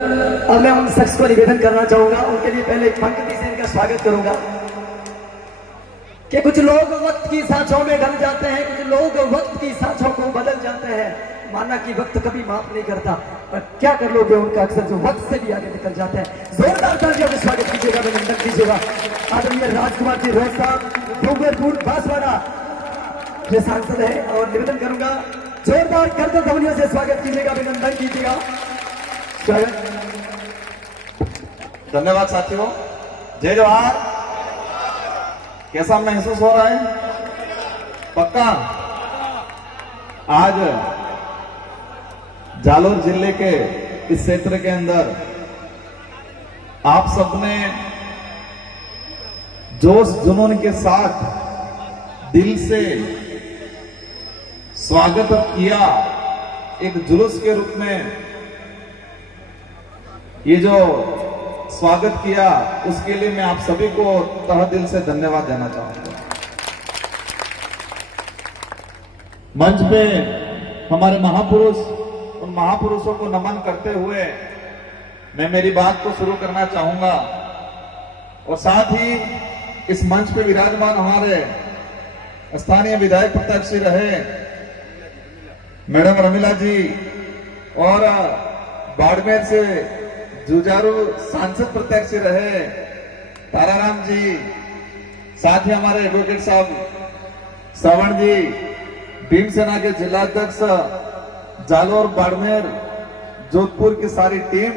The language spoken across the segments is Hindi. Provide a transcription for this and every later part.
अब मैं उन शख्स को निवेदन करना चाहूंगा, उनके लिए पहले पंक्ति से इनका स्वागत करूंगा कि कुछ लोग वक्त की सांचों में ढल जाते हैं, कुछ लोग वक्त की सांचों को बदल जाते हैं। माना कि वक्त कभी माफ नहीं करता, पर क्या कर लोगे उनका अक्सर जो वक्त से भी आगे निकल जाते हैं। जोरदार तालियों से स्वागत कीजिएगा, अभिनंदन कीजिएगा आदरणीय राजकुमार जी रोज साहब, डूंगरपुर बांसवाड़ा के सांसद है, और निवेदन करूंगा जोरदार करतल ध्वनियों से स्वागत कीजिएगा, अभिनंदन कीजिएगा। धन्यवाद साथियों। जय जवाहर। कैसा महसूस हो रहा है? पक्का? आज जालोर जिले के इस क्षेत्र के अंदर आप सबने जोश जुनून के साथ दिल से स्वागत किया। एक जुलूस के रूप में ये जो स्वागत किया, उसके लिए मैं आप सभी को तहे दिल से धन्यवाद देना चाहूंगा। मंच पे हमारे महापुरुष, उन महापुरुषों को नमन करते हुए मैं मेरी बात को शुरू करना चाहूंगा। और साथ ही इस मंच पे विराजमान हमारे स्थानीय विधायक प्रत्याशी रहे मैडम रमीला जी, और बाड़मेर से जुझारू सांसद प्रत्याशी रहे ताराराम जी, साथ ही हमारे एडवोकेट साहब श्रवण जी, भीमसेना के जिलाध्यक्ष जालोर, बाड़मेर, जोधपुर की सारी टीम,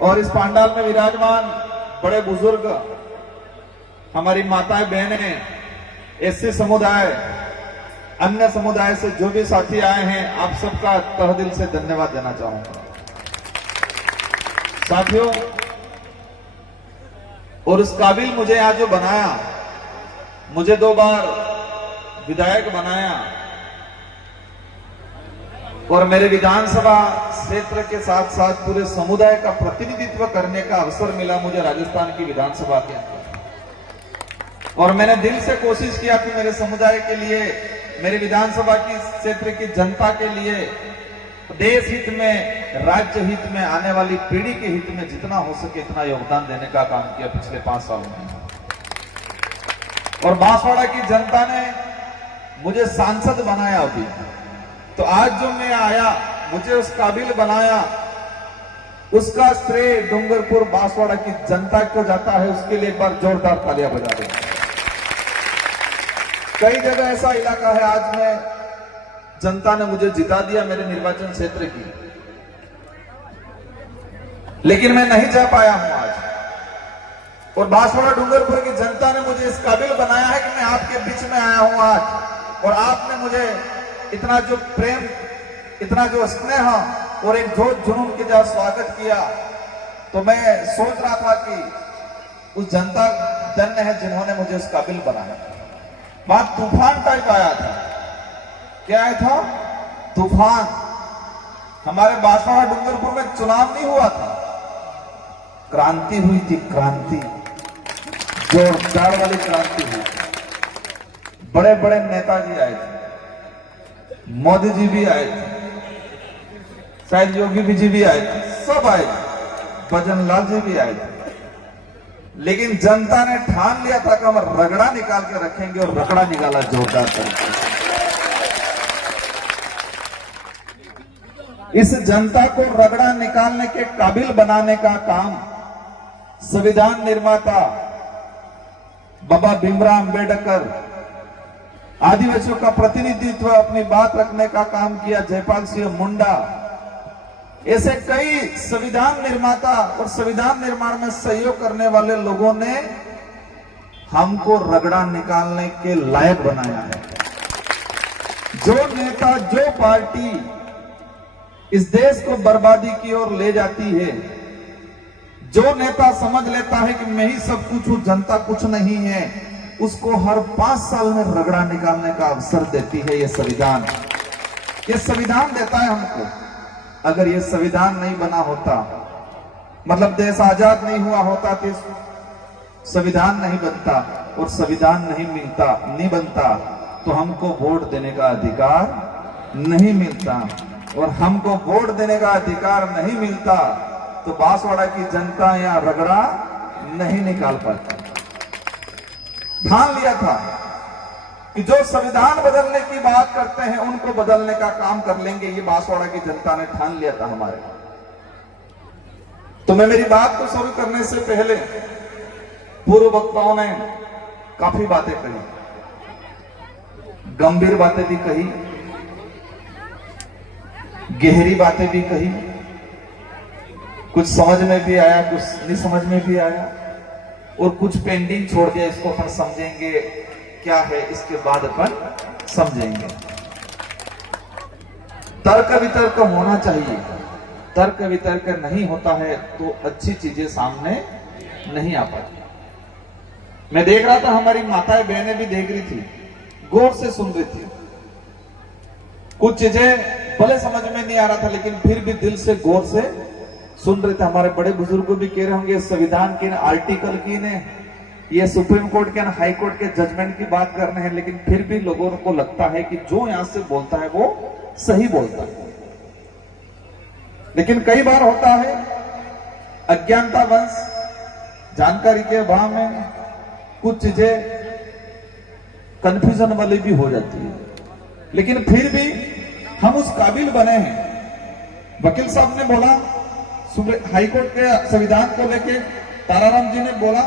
और इस पांडाल में विराजमान बड़े बुजुर्ग, हमारी माताएं बहनें, एससी समुदाय, अन्य समुदाय से जो भी साथी आए हैं, आप सबका तहे दिल से धन्यवाद देना चाहूंगा। साथियों, और उस काबिल मुझे आज जो बनाया, मुझे 2 बार विधायक बनाया और मेरे विधानसभा क्षेत्र के साथ साथ पूरे समुदाय का प्रतिनिधित्व करने का अवसर मिला मुझे राजस्थान की विधानसभा के अंदर। और मैंने दिल से कोशिश किया कि मेरे समुदाय के लिए, मेरे विधानसभा की क्षेत्र की जनता के लिए, देश हित में, राज्य हित में, आने वाली पीढ़ी के हित में जितना हो सके इतना योगदान देने का काम किया पिछले 5 सालों में। और बांसवाड़ा की जनता ने मुझे सांसद बनाया अभी, तो आज जो मैं आया, मुझे उस काबिल बनाया, उसका श्रेय डूंगरपुर बांसवाड़ा की जनता को जाता है। उसके लिए एक बार जोरदार तालियां बजा दें। कई जगह ऐसा इलाका है, आज मैं जनता ने मुझे जिता दिया मेरे निर्वाचन क्षेत्र की, लेकिन मैं नहीं जा पाया हूं आज। और बांसवाड़ा डूंगरपुर की जनता ने मुझे इस काबिल बनाया है कि मैं आपके बीच में आया हूं आज। और आपने मुझे इतना जो प्रेम, इतना जो स्नेह और एक जोश जुनून के साथ स्वागत किया, तो मैं सोच रहा था कि उस जनता धन्य है जिन्होंने मुझे इस काबिल बनाया। बात तूफान टाइप आया था। क्या आया था? तूफान। हमारे बांसवाड़ा डूंगरपुर में चुनाव नहीं हुआ था, क्रांति हुई थी, क्रांति, जोरदार वाली क्रांति हुई। बड़े बड़े नेताजी आए थे, मोदी जी भी आए थे, शायद योगी जी भी आए थे, सब आए थे, भजन लाल जी भी आए थे। लेकिन जनता ने ठान लिया था कि हम रगड़ा निकाल के रखेंगे, और रगड़ा निकाला जोरदार तरीके से। इस जनता को रगड़ा निकालने के काबिल बनाने का काम संविधान निर्माता बाबा भीमराव अंबेडकर, आदिवासियों का प्रतिनिधित्व, अपनी बात रखने का काम किया जयपाल सिंह मुंडा, ऐसे कई संविधान निर्माता और संविधान निर्माण में सहयोग करने वाले लोगों ने हमको रगड़ा निकालने के लायक बनाया है। जो नेता, जो पार्टी इस देश को बर्बादी की ओर ले जाती है, जो नेता समझ लेता है कि मैं ही सब कुछ हूं, जनता कुछ नहीं है, उसको हर 5 साल में रगड़ा निकालने का अवसर देती है ये संविधान। ये संविधान देता है हमको। अगर ये संविधान नहीं बना होता, मतलब देश आजाद नहीं हुआ होता, तो संविधान नहीं बनता, और संविधान नहीं बनता तो हमको वोट देने का अधिकार नहीं मिलता। और हमको वोट देने का अधिकार नहीं मिलता तो बांसवाड़ा की जनता या रगड़ा नहीं निकाल पाती। ठान लिया था कि जो संविधान बदलने की बात करते हैं उनको बदलने का काम कर लेंगे, ये बांसवाड़ा की जनता ने ठान लिया था हमारे। तो मैं मेरी बात को शुरू करने से पहले पूर्व वक्ताओं ने काफी बातें कही, गंभीर बातें भी कही, गहरी बातें भी कही, कुछ समझ में भी आया, कुछ नहीं समझ में भी आया, और कुछ पेंडिंग छोड़ दिया, इसको अपन समझेंगे क्या है, इसके बाद अपन समझेंगे। तर्क वितर्क होना चाहिए, तर्क वितर्क नहीं होता है तो अच्छी चीजें सामने नहीं आ पाती। मैं देख रहा था, हमारी माताएं बहनें भी देख रही थी, गौर से सुन रही थी। कुछ चीजें भले समझ में नहीं आ रहा था लेकिन फिर भी दिल से गौर से सुन रहे थे। हमारे बड़े बुजुर्ग भी कह रहे होंगे संविधान के आर्टिकल की ने, ये सुप्रीम कोर्ट के हाई कोर्ट के जजमेंट की बात कर रहे हैं, लेकिन फिर भी लोगों को लगता है कि जो यहां से बोलता है वो सही बोलता है। लेकिन कई बार होता है अज्ञानतावश, जानकारी के अभाव में कुछ चीजें कंफ्यूजन वाली भी हो जाती है, लेकिन फिर भी हम उस काबिल बने हैं। वकील साहब ने बोला, हाई कोर्ट के संविधान को लेके, ताराराम जी ने बोला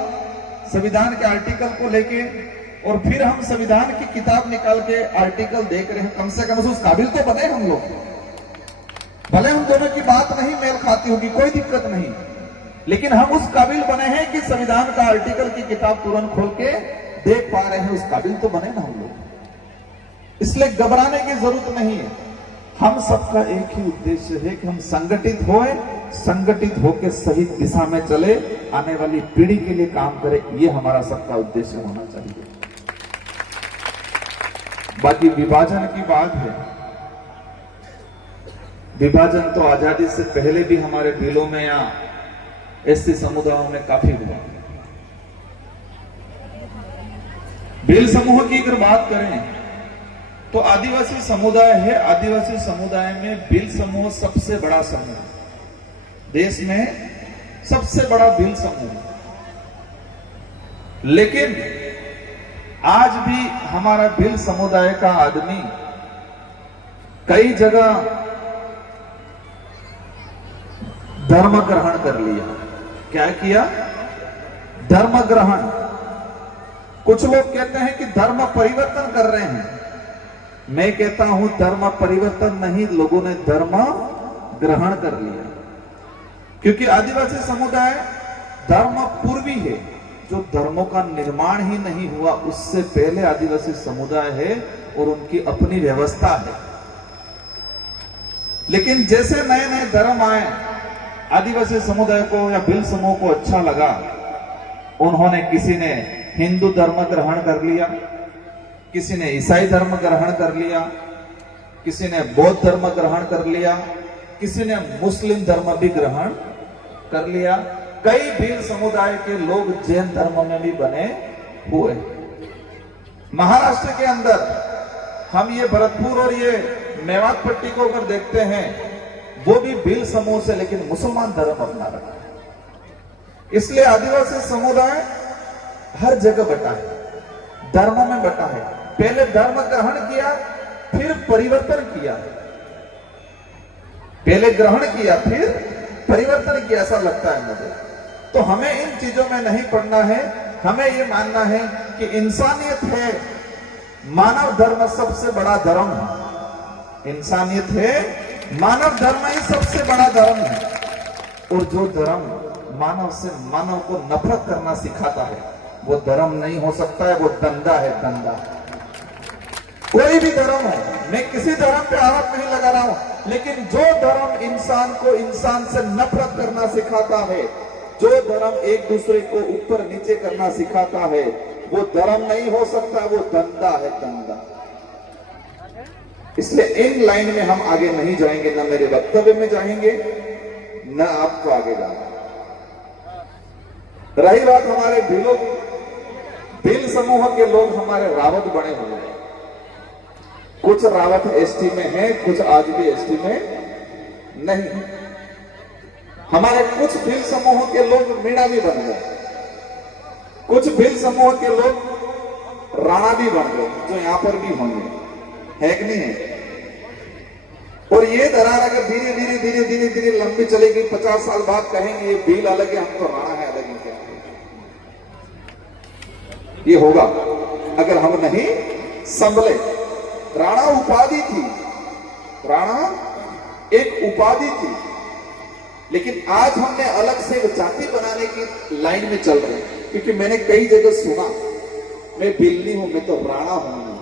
संविधान के आर्टिकल को लेके, और फिर हम संविधान की किताब निकाल के आर्टिकल देख रहे हैं। कम से कम उस काबिल तो बने हम लोग। भले हम दोनों की बात नहीं मेल खाती होगी, कोई दिक्कत नहीं, लेकिन हम उस काबिल बने हैं कि संविधान का आर्टिकल की किताब तुरंत खोल के देख पा रहे हैं, उस काबिल तो बने ना हम लोग। इसलिए घबराने की जरूरत नहीं है। हम सबका एक ही उद्देश्य है कि हम संगठित होए, संगठित होकर सही दिशा में चले, आने वाली पीढ़ी के लिए काम करें, ये हमारा सबका उद्देश्य होना चाहिए। बाकी विभाजन की बात है, विभाजन तो आजादी से पहले भी हमारे बिलों में या एससी समुदायों में काफी हुआ। बिल समूह की अगर बात करें तो आदिवासी समुदाय है, आदिवासी समुदाय में बिल समूह सबसे बड़ा समूह, देश में सबसे बड़ा बिल समूह। लेकिन आज भी हमारा बिल समुदाय का आदमी कई जगह धर्म ग्रहण कर लिया। क्या किया? धर्म ग्रहण। कुछ लोग कहते हैं कि धर्म परिवर्तन कर रहे हैं, मैं कहता हूं धर्म परिवर्तन नहीं, लोगों ने धर्म ग्रहण कर लिया। क्योंकि आदिवासी समुदाय धर्म पूर्वी है, जो धर्मों का निर्माण ही नहीं हुआ उससे पहले आदिवासी समुदाय है और उनकी अपनी व्यवस्था है। लेकिन जैसे नए नए धर्म आए, आदिवासी समुदाय को या भिल समूह को अच्छा लगा, उन्होंने किसी ने हिंदू धर्म ग्रहण कर लिया, किसी ने ईसाई धर्म ग्रहण कर लिया, किसी ने बौद्ध धर्म ग्रहण कर लिया, किसी ने मुस्लिम धर्म भी ग्रहण कर लिया। कई भील समुदाय के लोग जैन धर्म में भी बने हुए। महाराष्ट्र के अंदर हम ये भरतपुर और ये मेवात पट्टी को अगर देखते हैं, वो भी भील समूह से लेकिन मुसलमान धर्म अपना रखा है। इसलिए आदिवासी समुदाय हर जगह बटा है, धर्म में बटा है। पहले धर्म ग्रहण किया, फिर परिवर्तन किया। पहले ग्रहण किया, फिर परिवर्तन किया, ऐसा लगता है मुझे। तो हमें इन चीजों में नहीं पड़ना है, हमें ये मानना है कि इंसानियत है, मानव धर्म सबसे बड़ा धर्म है। इंसानियत है, मानव धर्म ही सबसे बड़ा धर्म है। और जो धर्म मानव से मानव को नफरत करना सिखाता है, वो धर्म नहीं हो सकता है, वो धंधा है, धंधा। कोई भी धर्म हो, मैं किसी धर्म पे आरोप नहीं लगा रहा हूं, लेकिन जो धर्म इंसान को इंसान से नफरत करना सिखाता है, जो धर्म एक दूसरे को ऊपर नीचे करना सिखाता है, वो धर्म नहीं हो सकता, वो धंधा है, धंधा। इसलिए इन लाइन में हम आगे नहीं जाएंगे, न मेरे वक्तव्य में जाएंगे, न आपको आगे जाना। रही बात हमारे भीलों की, भील समूह के लोग हमारे रावत बने हुए हैं। कुछ रावत एसटी में है, कुछ आज भी एसटी में नहीं। हमारे कुछ भील समूह के लोग मीणा भी बन गए, कुछ भील समूह के लोग राणा भी बन गए, जो यहां पर भी होंगे, है कि नहीं है? और ये दरार अगर धीरे धीरे धीरे धीरे धीरे लंबी चलेगी, 50 साल बाद कहेंगे ये भील अलग है, हम तो राणा है अलग है। क्या ये होगा अगर हम नहीं संभले। राणा उपाधि थी, राणा एक उपाधि थी, लेकिन आज हमने अलग से जाति बनाने की लाइन में चल रहे हैं। क्योंकि मैंने कई जगह सुना, मैं भील नहीं हूं, मैं तो राणा हूं।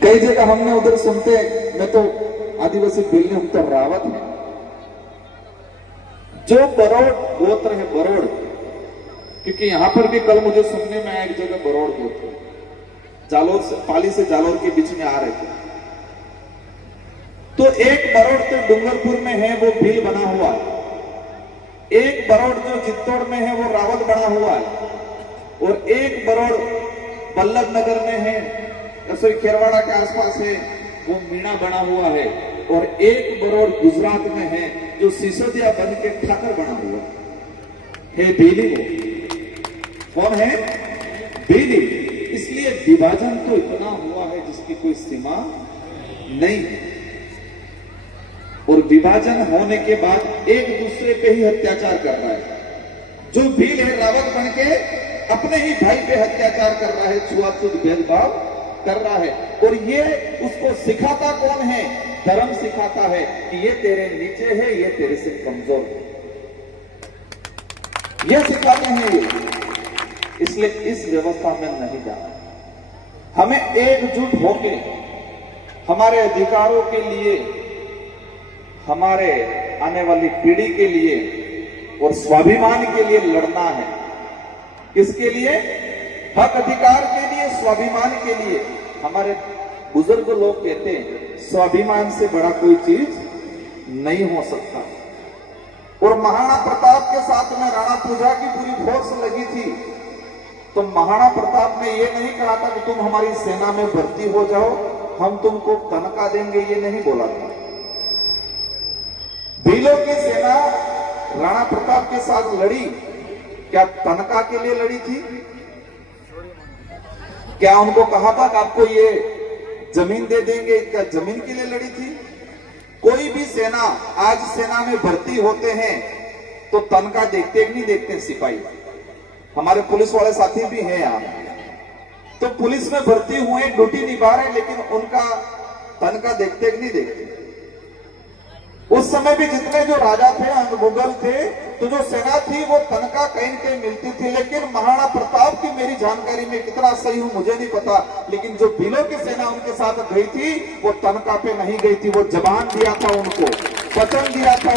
कई जगह हमने उधर सुनते हैं, मैं तो आदिवासी भील नहीं हूं, तो रावत है। जो बरोड़ गोत्र है, बरोड़, क्योंकि यहां पर भी कल मुझे सुनने में आया एक जगह बरोड़ गोत्र, जालोर से, पाली से जालोर के बीच में आ रहे थे, तो एक बरोड़ तो डूंगरपुर में है, वो भील बना हुआ है। एक बरोड़ जो चित्तौड़ में है, वो रावत बना हुआ है। और एक बरोड़ बल्लभ नगर में है, सॉरी खेरवाड़ा के आसपास है, वो मीणा बना हुआ है। और एक बरोड़ गुजरात में है, जो सिसोदिया बन के ठाकर बना हुआ है। भीली वो कौन है? भीली। इसलिए विभाजन तो इतना हुआ है जिसकी कोई सीमा नहीं है। और विभाजन होने के बाद एक दूसरे पे ही अत्याचार कर रहा है। जो भील है, रावत बन के अपने ही भाई पे अत्याचार कर रहा है, छुआछूत भेदभाव कर रहा है। और ये उसको सिखाता कौन है? धर्म सिखाता है कि ये तेरे नीचे है, ये तेरे से कमजोर है, ये सिखाते हैं ये। इसलिए इस व्यवस्था में नहीं जाना। हमें एकजुट होकर हमारे अधिकारों के लिए, हमारे आने वाली पीढ़ी के लिए और स्वाभिमान के लिए लड़ना है। किसके लिए? हक अधिकार के लिए, स्वाभिमान के लिए। हमारे बुजुर्ग लोग कहते हैं स्वाभिमान से बड़ा कोई चीज नहीं हो सकता। और महाराणा प्रताप के साथ में राणा पूजा की पूरी फोर्स लगी थी, तो महाराणा प्रताप ने यह नहीं कहा था कि तुम हमारी सेना में भर्ती हो जाओ, हम तुमको तनख्वाह देंगे, ये नहीं बोला था। भीलों की सेना राणा प्रताप के साथ लड़ी, क्या तनख्वाह के लिए लड़ी थी? क्या उनको कहा था कि आपको ये जमीन दे देंगे? क्या जमीन के लिए लड़ी थी? कोई भी सेना, आज सेना में भर्ती होते हैं तो तनख्वाह देखते कि नहीं देखते? सिपाही, हमारे पुलिस वाले साथी भी हैं यहाँ, तो पुलिस में भर्ती हुए, ड्यूटी निभा रहे, लेकिन उनका तनख्वाह देखते कि नहीं देखते? उस समय भी जितने जो राजा थे, मुगल थे, तो जो सेना थी वो तनख्वाह कहीं कहीं मिलती थी। लेकिन महाराणा प्रताप की मेरी जानकारी में कितना सही हूं मुझे नहीं पता, लेकिन जो भीलों की सेना उनके साथ गई थी वो तनख्वाह पे नहीं गई थी। वो जबान दिया था उनको, वचन दिया था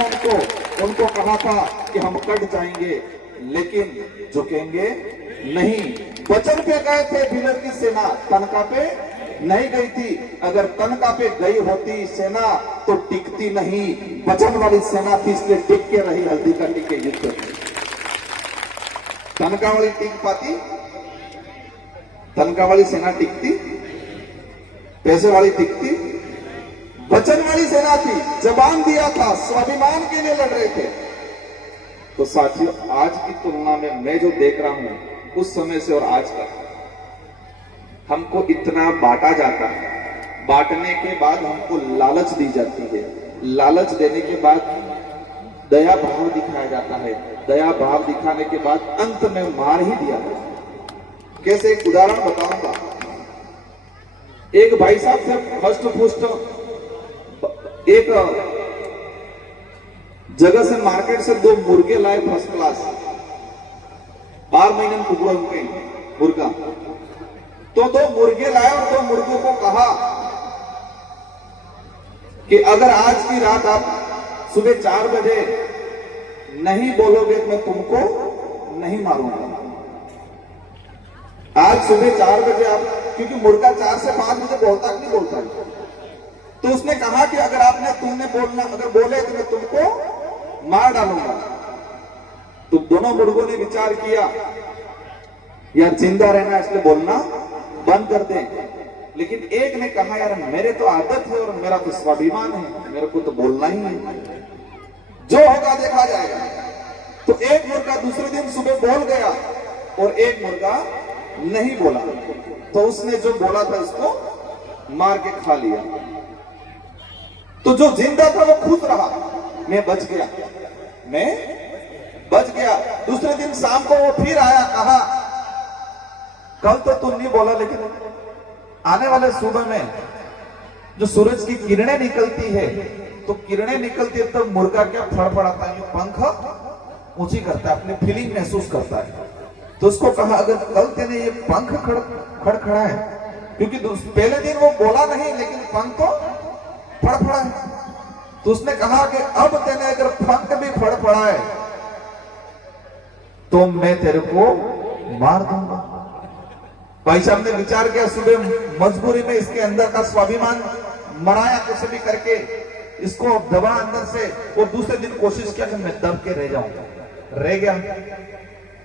उनको कहा था कि हम कट जाएंगे लेकिन झुकेंगे नहीं। वचन पे गए थे भीलों की सेना, तनख्वाह पे नहीं गई थी। अगर तनख्वाह पे गई होती सेना तो टिकती नहीं। वचन वाली सेना थी, इसलिए टिक के रही हल्दी का टिके युद्ध। तनख्वाह वाली टिक पाती? तनख्वाह वाली सेना टिकती? पैसे वाली टिकती? वचन वाली सेना थी, जबान दिया था, स्वाभिमान के लिए लड़ रहे थे। तो साथियों, आज की तुलना में मैं जो देख रहा हूं उस समय से और आज का, हमको इतना बांटा जाता है, बांटने के बाद हमको लालच दी जाती है, लालच देने के बाद दया भाव दिखाया जाता है, दया भाव दिखाने के बाद अंत में मार ही दिया जाता है। कैसे? एक उदाहरण बताऊंगा। एक भाई साहब से हष्ट पुष्ट एक जगह से, मार्केट से 2 मुर्गे लाए फर्स्ट क्लास, 12 महीने में टुकड़ा उनके मुर्गा। तो 2 मुर्गे लाए और 2 मुर्गों को कहा कि अगर आज की रात आप सुबह 4 बजे नहीं बोलोगे तो मैं तुमको नहीं मारूंगा। आज सुबह 4 बजे आप, क्योंकि मुर्गा 4 से 5 बजे बोलता नहीं बोलता है, तो उसने कहा कि अगर तुमने बोलना, अगर बोले तो मैं तुमको मार डालूंगा। तो दोनों मुर्गों ने विचार किया यार जिंदा रहना इसलिए बोलना बंद कर दें। लेकिन एक ने कहा यार मेरे तो आदत है और मेरा तो स्वाभिमान है, मेरे को तो बोलना ही है। जो होगा देखा जाएगा। तो एक मुर्गा दूसरे दिन सुबह बोल गया और एक मुर्गा नहीं बोला, तो उसने जो बोला था उसको मार के खा लिया। तो जो जिंदा था वो खुश रहा, मैं बच गया, मैं बच गया। दूसरे दिन शाम को वो फिर आया, कहा कल तो तुम नहीं बोला, लेकिन आने वाले सुबह में जो सूरज की किरणें निकलती है, तो किरणें निकलती है तब मुर्गा क्या फड़फड़ाता है, पंख ऊंची करता है, अपनी फीलिंग महसूस करता है। तो उसको कहा अगर कल तेने ये पंख खड़खड़ा है, क्योंकि पहले दिन वो बोला नहीं लेकिन पंख तो फड़फड़ा है, तो उसने कहा कि अब तेने अगर पंख भी फड़फड़ा है तो मैं तेरे को मार दूंगा। भाई साहब ने विचार किया, सुबह मजबूरी में इसके अंदर का स्वाभिमान मराया कुछ भी करके, इसको दबा अंदर से, और दूसरे दिन कोशिश किया कि मैं दब के रह जाऊंगा, रह गया।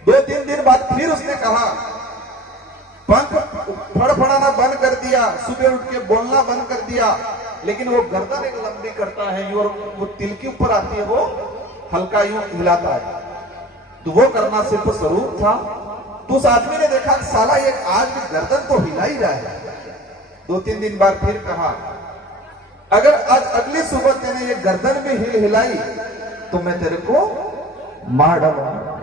2-3 दिन बाद फिर उसने कहा, पंख फड़फड़ाना बंद कर दिया, सुबह उठ के बोलना बंद कर दिया, लेकिन वो गर्दन एक लंबी करता है और वो तिल के ऊपर आती है, वो हल्का यूं हिलाता है, तो वो करना सिर्फ स्वरूप था। तो उस आदमी ने देखा साला ये आज भी गर्दन तो हिला ही रहा है। 2-3 दिन बाद फिर कहा अगर आज अगली सुबह तेने ये गर्दन भी हिलाई तो मैं तेरे को मार डालूंगा।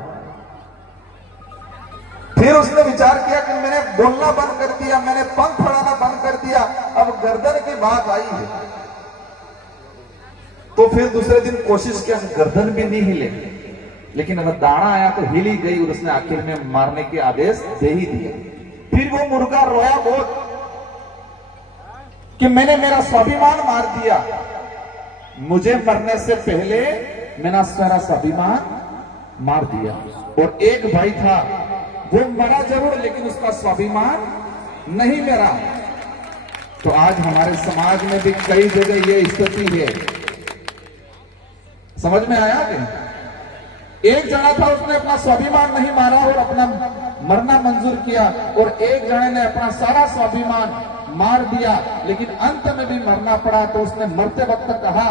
फिर उसने विचार किया कि मैंने बोलना बंद कर दिया, मैंने पंख फड़ाना बंद कर दिया, अब गर्दन की बात आई है। तो फिर दूसरे दिन कोशिश किया, गर्दन भी नहीं हिले, लेकिन अगर दाना आया तो हिल ही गई, और उसने आखिर में मारने के आदेश दे ही दिया। फिर वो मुर्गा रोया बहुत कि मैंने मेरा स्वाभिमान मार दिया, मुझे मरने से पहले मैंने मेरा स्वाभिमान मार दिया। और एक भाई था, वो मरा जरूर लेकिन उसका स्वाभिमान नहीं मरा। तो आज हमारे समाज में भी कई जगह ये स्थिति है। समझ में आया कि एक जना था, उसने अपना स्वाभिमान नहीं मारा और अपना मरना मंजूर किया, और एक जने ने अपना सारा स्वाभिमान मार दिया, लेकिन अंत में भी मरना पड़ा। तो उसने मरते वक्त कहा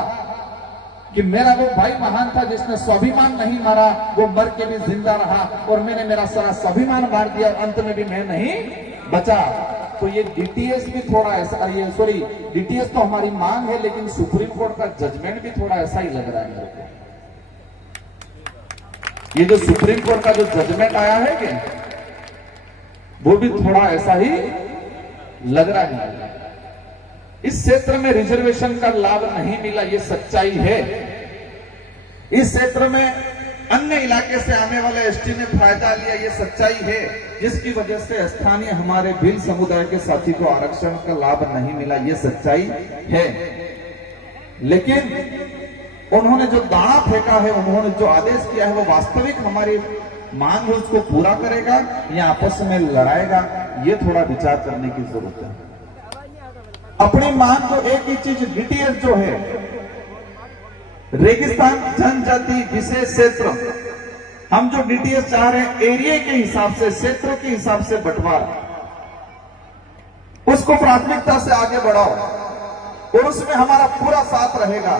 कि मेरा वो भाई महान था जिसने स्वाभिमान नहीं मारा, वो मर के भी जिंदा रहा, और मैंने मेरा सारा स्वाभिमान मार दिया और अंत में भी मैं नहीं बचा। तो ये डीटीएस भी थोड़ा ऐसा, ये सॉरी डीटीएस तो हमारी मांग है, लेकिन सुप्रीम कोर्ट का जजमेंट भी थोड़ा ऐसा ही लग रहा है मेरे को। ये जो सुप्रीम कोर्ट का जो जजमेंट आया है कि वो भी थोड़ा ऐसा ही लग रहा है। इस क्षेत्र में रिजर्वेशन का लाभ नहीं मिला, ये सच्चाई है। इस क्षेत्र में अन्य इलाके से आने वाले एसटी ने फायदा लिया, ये सच्चाई है, जिसकी वजह से स्थानीय हमारे भील समुदाय के साथी को आरक्षण का लाभ नहीं मिला, ये सच्चाई है। लेकिन उन्होंने जो दाना फेंका है, उन्होंने जो आदेश किया है, वो वास्तविक हमारी मांग है उसको पूरा करेगा या आपस में लड़ाएगा, ये थोड़ा विचार करने की जरूरत है। अपनी मांग को एक ही चीज, डीटीएस जो है, रेगिस्तान जनजाति विशेष क्षेत्र, हम जो डीटीएस चाह रहे हैं एरिया के हिसाब से, क्षेत्र के हिसाब से बंटवारा, उसको प्राथमिकता से आगे बढ़ाओ, और उसमें हमारा पूरा साथ रहेगा,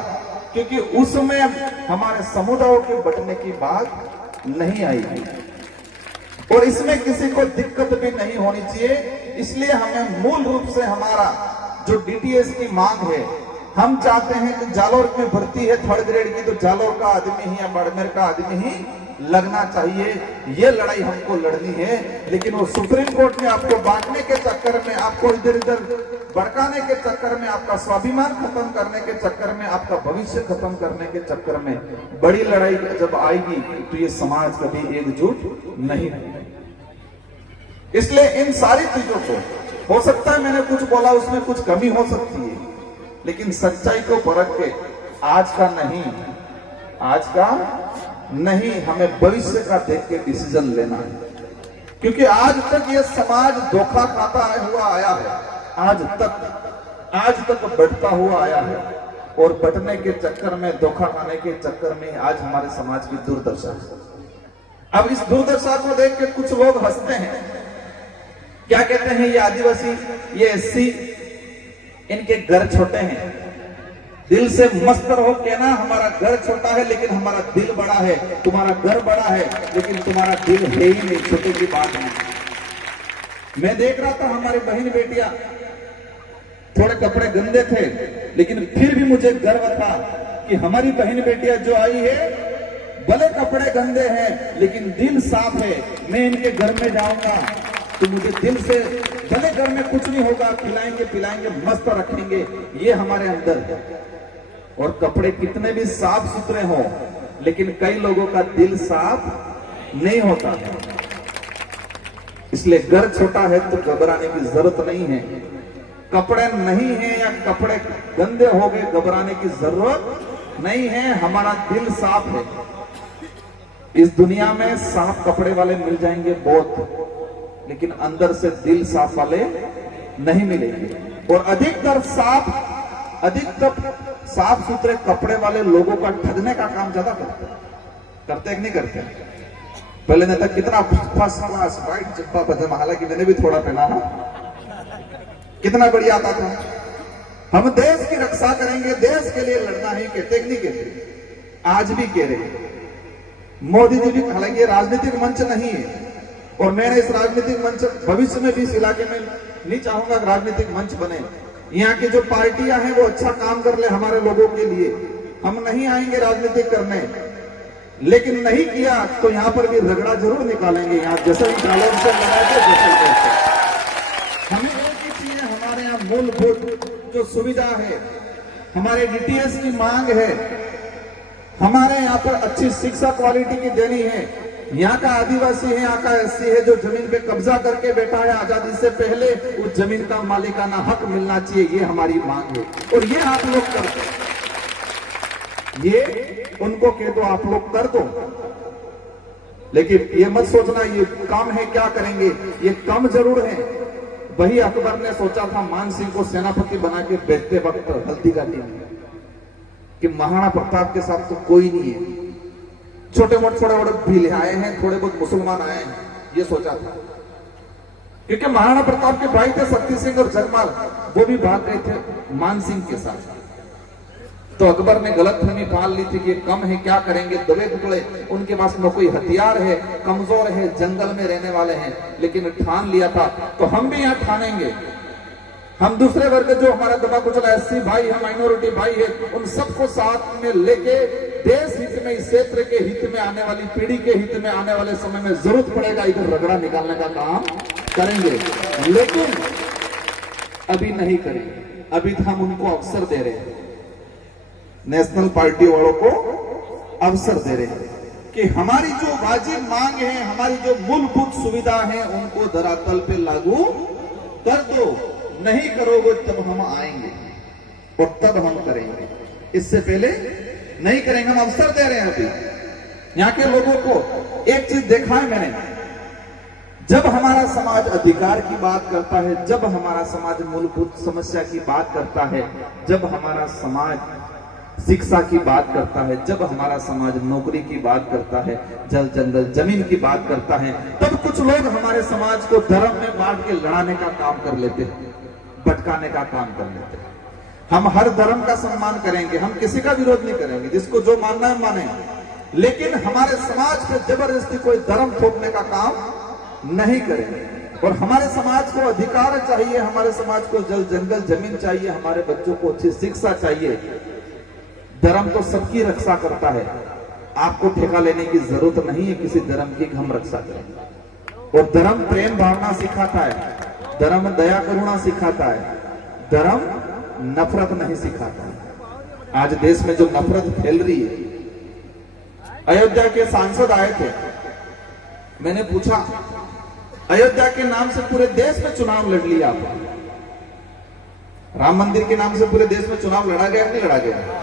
क्योंकि उसमें हमारे समुदायों के बंटने की बात नहीं आएगी, और इसमें किसी को दिक्कत भी नहीं होनी चाहिए। इसलिए हमें मूल रूप से हमारा जो डीटीएस की मांग है, हम चाहते हैं कि जालोर में भर्ती है 3rd ग्रेड की, तो जालोर का आदमी ही या बाड़मेर का आदमी ही लगना चाहिए। ये लड़ाई हमको लड़नी है, लेकिन वो सुप्रीम कोर्ट में आपको बांटने के चक्कर में, आपको इधर इधर भड़काने के चक्कर में, आपका स्वाभिमान खत्म करने के चक्कर में, आपका भविष्य खत्म करने के चक्कर में बड़ी लड़ाई जब आएगी तो ये समाज कभी एकजुट नहीं होगा। इसलिए इन सारी चीजों को, हो सकता है मैंने कुछ बोला उसमें कुछ कमी हो सकती है, लेकिन सच्चाई को परख के आज का नहीं हमें भविष्य का देख के डिसीजन लेना है। क्योंकि आज तक ये समाज धोखा खाता हुआ आया है, आज तक बढ़ता हुआ आया है, और बढ़ने के चक्कर में, धोखा खाने के चक्कर में आज हमारे समाज की दुर्दशा है। अब इस दुर्दशा को देख के कुछ लोग हंसते हैं, क्या कहते हैं, ये आदिवासी, ये एससी, इनके घर छोटे हैं, दिल से मस्त रहो, कहना हमारा घर छोटा है लेकिन हमारा दिल बड़ा है, तुम्हारा घर बड़ा है लेकिन तुम्हारा दिल है ही नहीं, छोटे की बात नहीं। मैं देख रहा था हमारी बहन बेटियां, थोड़े कपड़े गंदे थे लेकिन फिर भी मुझे गर्व था कि हमारी बहन बेटियां जो आई है, भले कपड़े गंदे हैं लेकिन दिल साफ है। मैं इनके घर में जाऊंगा तो मुझे दिल से, भले घर में कुछ नहीं होगा, खिलाएंगे पिलाएंगे मस्त रखेंगे, ये हमारे अंदर है। और कपड़े कितने भी साफ सुथरे हो लेकिन कई लोगों का दिल साफ नहीं होता है। इसलिए घर छोटा है तो घबराने की जरूरत नहीं है। कपड़े नहीं है या कपड़े गंदे हो गए, घबराने की जरूरत नहीं है। हमारा दिल साफ है। इस दुनिया में साफ कपड़े वाले मिल जाएंगे बहुत, लेकिन अंदर से दिल साफ वाले नहीं मिलेंगे। और अधिकतर साफ सुथरे कपड़े वाले लोगों का ठगने का काम ज्यादा करते हैं कि नहीं करते? पहले नेता कितना फर्स्ट क्लास वाइट जब्बा पजामा, हालांकि मैंने भी थोड़ा पहना ना, कितना बढ़िया आता था। हम देश की रक्षा करेंगे, देश के लिए लड़ना है, कहते कि नहीं कहते? आज भी कह रहे मोदी जी भी, हालांकि राजनीतिक मंच नहीं है और मैंने इस राजनीतिक मंच भविष्य में भी इस इलाके में नहीं चाहूंगा कि राजनीतिक मंच बने। यहाँ की जो पार्टियां हैं वो अच्छा काम कर ले हमारे लोगों के लिए, हम नहीं आएंगे राजनीतिक करने, लेकिन नहीं किया तो यहाँ पर भी रगड़ा जरूर निकालेंगे। यहाँ जैसे निकाले उनसे लड़ाएंगे, जैसे हमें एक ही चीज है, हमारे यहाँ मूलभूत जो सुविधा है, हमारे डीटीएस की मांग है, हमारे यहाँ पर अच्छी शिक्षा क्वालिटी की देनी है। यहाँ का आदिवासी है, यहाँ का एससी है जो जमीन पे कब्जा करके बैठा है, आजादी से पहले उस जमीन का मालिकाना हक मिलना चाहिए, ये हमारी मांग है। और ये आप लोग कर दो, ये उनको कह दो, आप लोग कर दो। लेकिन ये मत सोचना ये कम है, क्या करेंगे, ये कम जरूर है। वही अकबर ने सोचा था मान सिंह को सेनापति बना के बेचते वक्त हल्दी घाटी में कि महाराणा प्रताप के साथ तो कोई नहीं है, छोटे मोटे थोड़े बड़े भीले आए हैं, थोड़े बहुत मुसलमान आए हैं, ये सोचा था। क्योंकि महाराणा प्रताप के भाई थे शक्ति सिंह और जगमाल, वो भी भाग गए थे मान सिंह के साथ। तो अकबर ने गलतफहमी पाल ली थी कि कम है, क्या करेंगे, दबे कुचले, उनके पास न कोई हथियार है, कमजोर है, जंगल में रहने वाले हैं। लेकिन ठान लिया था तो हम भी यहाँ ठानेंगे, हम दूसरे वर्ग जो हमारा दबा कुचला एससी भाई है, माइनॉरिटी भाई है, उन सबको साथ में लेके देश हित में, इस क्षेत्र के हित में, आने वाली पीढ़ी के हित में, आने वाले समय में जरूरत पड़ेगा इधर रगड़ा निकालने का काम करेंगे। लेकिन अभी नहीं करेंगे, अभी तो हम उनको अवसर दे रहे हैं, नेशनल पार्टी वालों को अवसर दे रहे हैं कि हमारी जो वाजिब मांग है, हमारी जो मूलभूत सुविधा है, उनको धरातल पे लागू कर दो। नहीं करोगे तब हम आएंगे और तब हम करेंगे, इससे पहले नहीं करेंगे। हम अवसर दे रहे हैं अभी यहाँ के लोगों को। एक चीज देखा है मैंने, जब हमारा समाज अधिकार की बात करता है, जब हमारा समाज मूलभूत समस्या की बात करता है, जब हमारा समाज शिक्षा की बात करता है, जब हमारा समाज नौकरी की बात करता है, जल जंगल जमीन की बात करता है, तब कुछ लोग हमारे समाज को धर्म में बांट के लड़ाने का काम कर लेते हैं, भटकाने का काम कर लेते हैं। हम हर धर्म का सम्मान करेंगे, हम किसी का विरोध नहीं करेंगे, जिसको जो मानना है माने, लेकिन हमारे समाज पे जबरदस्ती कोई धर्म थोपने का काम नहीं करेंगे। और हमारे समाज को अधिकार चाहिए, हमारे समाज को जल जंगल जमीन चाहिए, हमारे बच्चों को अच्छी शिक्षा चाहिए। धर्म तो सबकी रक्षा करता है, आपको ठेका लेने की जरूरत नहीं है किसी धर्म की हम रक्षा करें। और धर्म प्रेम भावना सिखाता है, धर्म दया करुणा सिखाता है, धर्म नफरत नहीं सिखाता है। आज देश में जो नफरत फैल रही है, अयोध्या के सांसद आए थे, मैंने पूछा अयोध्या के नाम से पूरे देश में चुनाव लड़ लिया आपने, राम मंदिर के नाम से पूरे देश में चुनाव लड़ा गया नहीं लड़ा गया?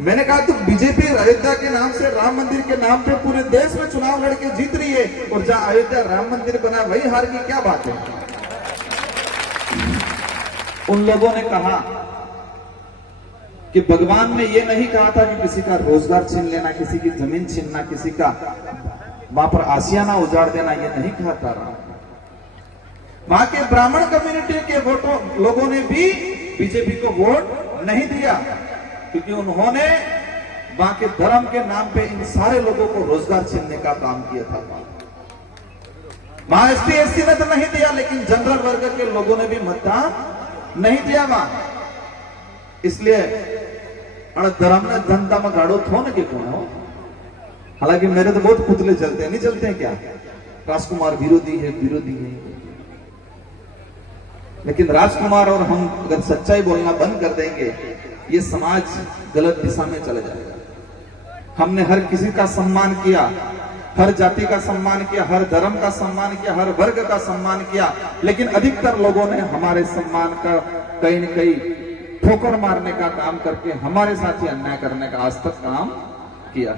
मैंने कहा तो बीजेपी अयोध्या के नाम से, राम मंदिर के नाम पे पूरे देश में चुनाव लड़के जीत रही है, और जहां अयोध्या राम मंदिर बना वही हार की क्या बात है? उन लोगों ने कहा कि भगवान ने यह नहीं कहा था कि किसी का रोजगार छीन लेना, किसी की जमीन छीनना, किसी का वहां पर आशियाना उजाड़ देना, यह नहीं कहा था। वहां के ब्राह्मण कम्युनिटी के वोटों लोगों ने भी बीजेपी को वोट नहीं दिया, क्योंकि उन्होंने वहां के धर्म के नाम पे इन सारे लोगों को रोजगार छीनने का काम किया था। वहां एसटी एससी ने तो नहीं दिया, लेकिन जनरल वर्ग के लोगों ने भी मतदान नहीं दिया वहां। इसलिए धर्म ने जनता में गाड़ो थो न के कौन हो। हालांकि मेरे तो बहुत पुतले चलते हैं, नहीं चलते हैं क्या? राजकुमार विरोधी है, विरोधी है। लेकिन राजकुमार और हम अगर सच्चाई बोलना बंद कर देंगे, ये समाज गलत दिशा में चला जाएगा। हमने हर किसी का सम्मान किया, हर जाति का सम्मान किया, हर धर्म का सम्मान किया, हर वर्ग का सम्मान किया, लेकिन अधिकतर लोगों ने हमारे सम्मान का कहीं न कहीं ठोकर मारने का काम करके हमारे साथ ही अन्याय करने का आज तक काम किया।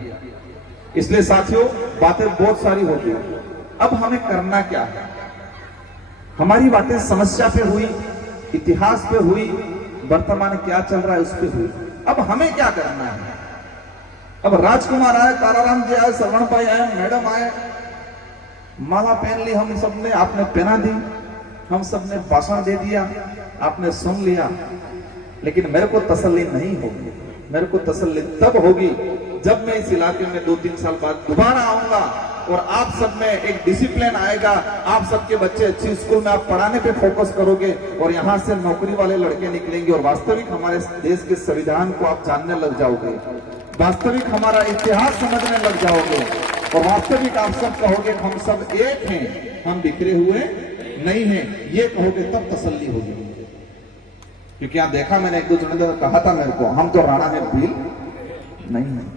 इसलिए साथियों, बातें बहुत सारी होती है, अब हमें करना क्या है? हमारी बातें समस्या पे हुई, इतिहास पे हुई, वर्तमान क्या चल रहा है उस पे हुई। अब हमें क्या करना है? अब राजकुमार आए, ताराराम जी आए, श्रवण भाई आए, मैडम आए, माला पहन ली हम सबने, आपने पहना दी, हम सबने भाषण दे दिया, आपने सुन लिया, लेकिन मेरे को तसल्ली नहीं होगी। मेरे को तसल्ली तब होगी जब मैं इस इलाके में 2-3 साल बाद दोबारा आऊंगा और आप सब में एक डिसिप्लिन आएगा, आप सबके बच्चे अच्छी स्कूल में आप पढ़ाने पे फोकस करोगे और यहाँ से नौकरी वाले लड़के निकलेंगे और वास्तविक हमारे देश के संविधान को आप जानने लग जाओगे, वास्तविक हमारा इतिहास समझने लग जाओगे और वास्तविक आप सब कहोगे हम सब एक हैं, हम बिखरे हुए नहीं हैं, ये कहोगे तब तसल्ली होगी। क्योंकि आप देखा, मैंने 1-2 जने तो कहा था मेरे को, हम तो राणा है, भील नहीं है।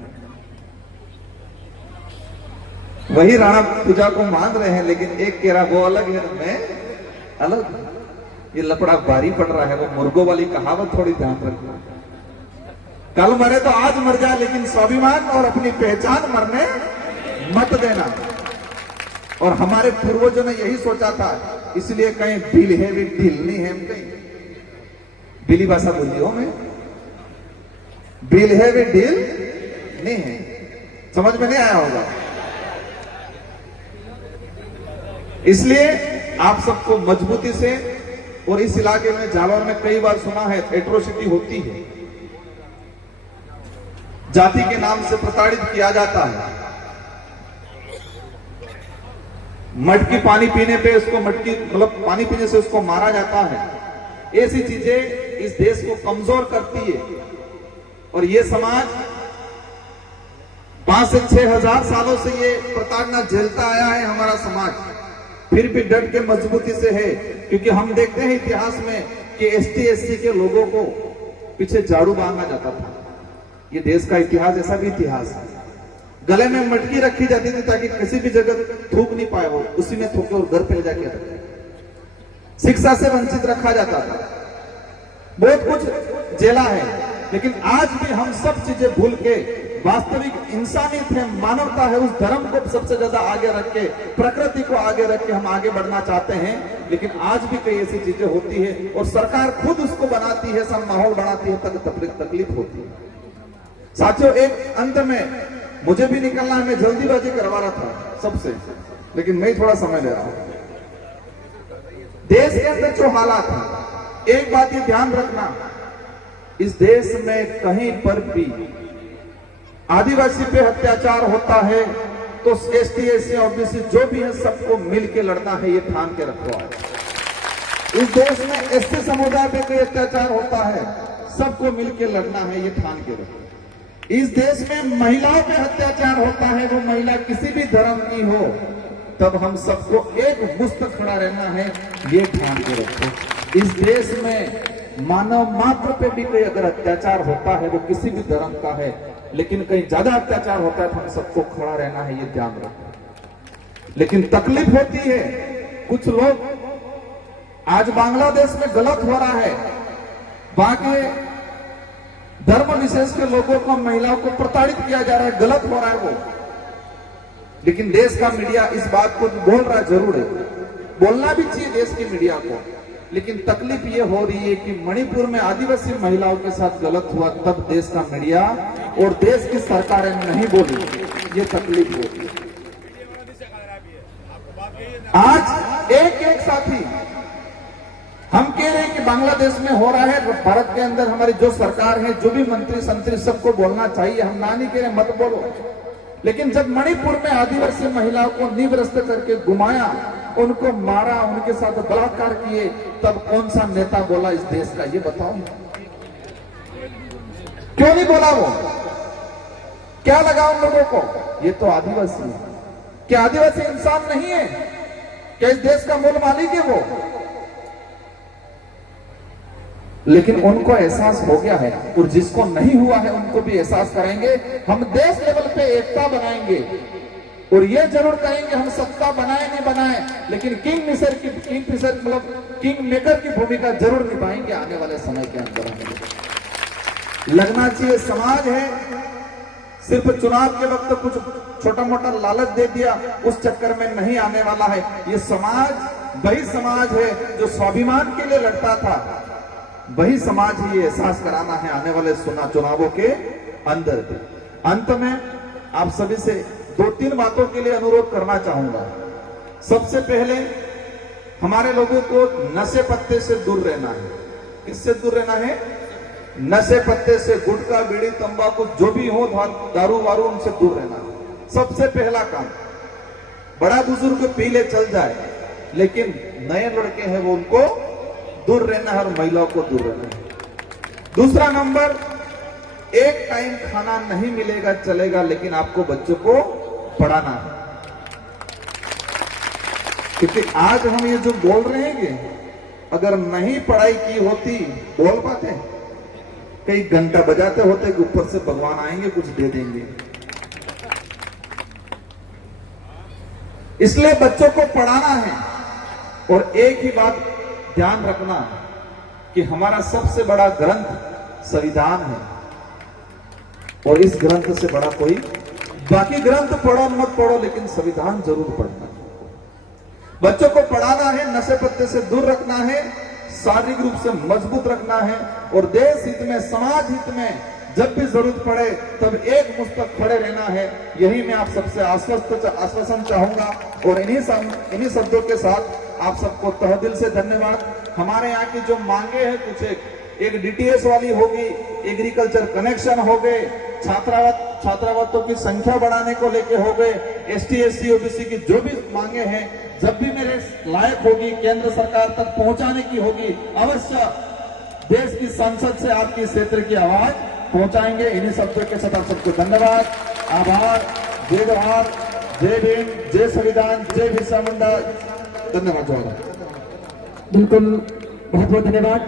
वही राणा पूजा को मान रहे हैं, लेकिन एक केरा वो अलग है, मैं अलग। ये लपड़ा भारी पड़ रहा है, वो मुर्गों वाली कहावत थोड़ी ध्यान रखना। कल मरे तो आज मर जाए, लेकिन स्वाभिमान और अपनी पहचान मरने मत देना। और हमारे पूर्वजों ने यही सोचा था, इसलिए कहीं भील है भी ढील नहीं है, हम कहीं भीली भाषा बोली हो, मैं भील है भी ढील नहीं है। समझ में नहीं आया होगा। इसलिए आप सबको मजबूती से, और इस इलाके में जालौर में कई बार सुना है एट्रोसिटी होती है, जाति के नाम से प्रताड़ित किया जाता है, मटकी पानी पीने पे उसको मटकी मतलब पानी पीने से उसको मारा जाता है। ऐसी चीजें इस देश को कमजोर करती है और ये समाज 5 से 6 हजार सालों से ये प्रताड़ना झेलता आया है हमारा समाज, फिर भी डट के मजबूती से है। क्योंकि हम देखते हैं इतिहास में कि एसटी एससी के लोगों को पीछे झाड़ू बांधा जाता था। ये देश का इतिहास, ऐसा भी इतिहास है। गले में मटकी रखी जाती थी ताकि किसी भी जगह थूक नहीं पाए, वो उसी में थूके और घर पे जाके रखे। शिक्षा से वंचित रखा जाता था, बहुत कुछ जेला है। लेकिन आज भी हम सब चीजें भूल के वास्तविक इंसानियत है, मानवता है, उस धर्म को सबसे ज्यादा आगे रख के, प्रकृति को आगे रख के हम आगे बढ़ना चाहते हैं। लेकिन आज भी कई ऐसी चीजें होती है और सरकार खुद उसको बनाती है, सब माहौल बनाती है, तकलीफ होती है। साथियों, एक अंत में मुझे भी निकलना है, मैं जल्दीबाजी करवा रहा था सबसे, लेकिन मैं थोड़ा समय ले रहा हूं। देश के अंदर जो हालात है, एक बात ये ध्यान रखना, इस देश में कहीं पर भी आदिवासी पे अत्याचार होता है तो एसटी एससी ओबीसी जो भी है सबको मिलके लड़ना है, ये ठान के रखो। आज इस देश में एसटी समुदाय पे कोई अत्याचार होता है, सबको मिलके लड़ना है, ये ठान के रखो। इस देश में महिलाओं पे अत्याचार होता है, वो महिला किसी भी धर्म की हो, तब हम सबको एक मुस्त खड़ा रहना है, ये ठान के रखो। इस देश में मानव मात्र पे भी कोई अगर अत्याचार होता है, वो किसी भी धर्म का है, लेकिन कहीं ज्यादा अत्याचार होता है तो हम सबको खड़ा रहना है, ये ध्यान रखो। लेकिन तकलीफ होती है, कुछ लोग आज बांग्लादेश में गलत हो रहा है, वहां के धर्म विशेष के लोगों को, महिलाओं को प्रताड़ित किया जा रहा है, गलत हो रहा है वो। लेकिन देश का मीडिया इस बात को बोल रहा जरूर है, बोलना भी चाहिए देश की मीडिया को। लेकिन तकलीफ ये हो रही है कि मणिपुर में आदिवासी महिलाओं के साथ गलत हुआ, तब देश का मीडिया और देश की सरकारें नहीं बोली, ये तकलीफ होती है। आज एक एक साथी हम कह रहे हैं कि बांग्लादेश में हो रहा है, भारत के अंदर हमारी जो सरकार है, जो भी मंत्री संतरी, सबको बोलना चाहिए, हम ना नहीं कह रहे मत बोलो। लेकिन जब मणिपुर में आदिवासी महिलाओं को निवृत्त करके घुमाया, उनको मारा, उनके साथ बलात्कार किए, तब कौन सा नेता बोला इस देश का, ये बताओ। क्यों नहीं बोला वो? क्या लगा उन लोगों को? ये तो आदिवासी है। क्या आदिवासी इंसान नहीं है? क्या इस देश का मूल मालिक है वो? लेकिन उनको एहसास हो गया है, और जिसको नहीं हुआ है उनको भी एहसास कराएंगे। हम देश लेवल पे एकता बनाएंगे और ये जरूर कहेंगे हम सत्ता बनाए नहीं बनाए, लेकिन किंग मेकर की भूमिका जरूर निभाएंगे आने वाले समय के अंदर। लगना चाहिए समाज है, सिर्फ चुनाव के वक्त कुछ छोटा मोटा लालच दे दिया, उस चक्कर में नहीं आने वाला है। ये समाज वही समाज है जो स्वाभिमान के लिए लड़ता था, वही समाज ही ये एहसास कराना है आने वाले चुनावों के अंदर। अंत में आप सभी से 2-3 बातों के लिए अनुरोध करना चाहूंगा। सबसे पहले हमारे लोगों को नशे पत्ते से दूर रहना है। किससे दूर रहना है? नशे पत्ते से, गुटखा बीड़ी तंबाकू जो भी हो, दारू वारू, उनसे दूर रहना है। सबसे पहला काम। बड़ा बुजुर्ग पी ले चल जाए, लेकिन नए लड़के हैं वो उनको दूर रहना है और महिलाओं को दूर रहना है। दूसरा नंबर, एक टाइम खाना नहीं मिलेगा चलेगा, लेकिन आपको बच्चों को पढ़ाना है। क्योंकि आज हम ये जो बोल रहे हैं, अगर नहीं पढ़ाई की होती, बोल पाते, कई घंटा बजाते होते कि ऊपर से भगवान आएंगे कुछ दे देंगे। इसलिए बच्चों को पढ़ाना है। और एक ही बात ध्यान रखना कि हमारा सबसे बड़ा ग्रंथ संविधान है, और इस ग्रंथ से बड़ा कोई, बाकी ग्रंथ पढ़ो मत पढ़ो, लेकिन संविधान जरूर पढ़ना। बच्चों को पढ़ाना है, नशे पत्ते से दूर रखना है, शारीरिक रूप से मजबूत रखना है, और देश हित में, समाज हित में जब भी जरूरत पड़े तब एक मुश्त तक खड़े रहना है। यही मैं आप सबसे आश्वासन चाहूंगा। और इन्हीं शब्दों के साथ आप सबको तहे दिल से धन्यवाद। हमारे यहाँ की जो मांगे हैं, कुछ एक डीटीएस वाली होगी, एग्रीकल्चर कनेक्शन हो गए, छात्रावासों की संख्या बढ़ाने को लेके हो गए, एसटी एससी ओबीसी की जो भी मांगे हैं, जब भी मेरे लायक होगी केंद्र सरकार तक पहुंचाने की होगी, अवश्य देश की संसद से आपकी क्षेत्र की आवाज पहुंचाएंगे। इन्हीं शब्दों के साथ आप सबको धन्यवाद, आभार, जय जवाहर, जय भीम, जय संविधान, जय बिरसा मुंडा। धन्यवाद। बिल्कुल, बहुत बहुत धन्यवाद।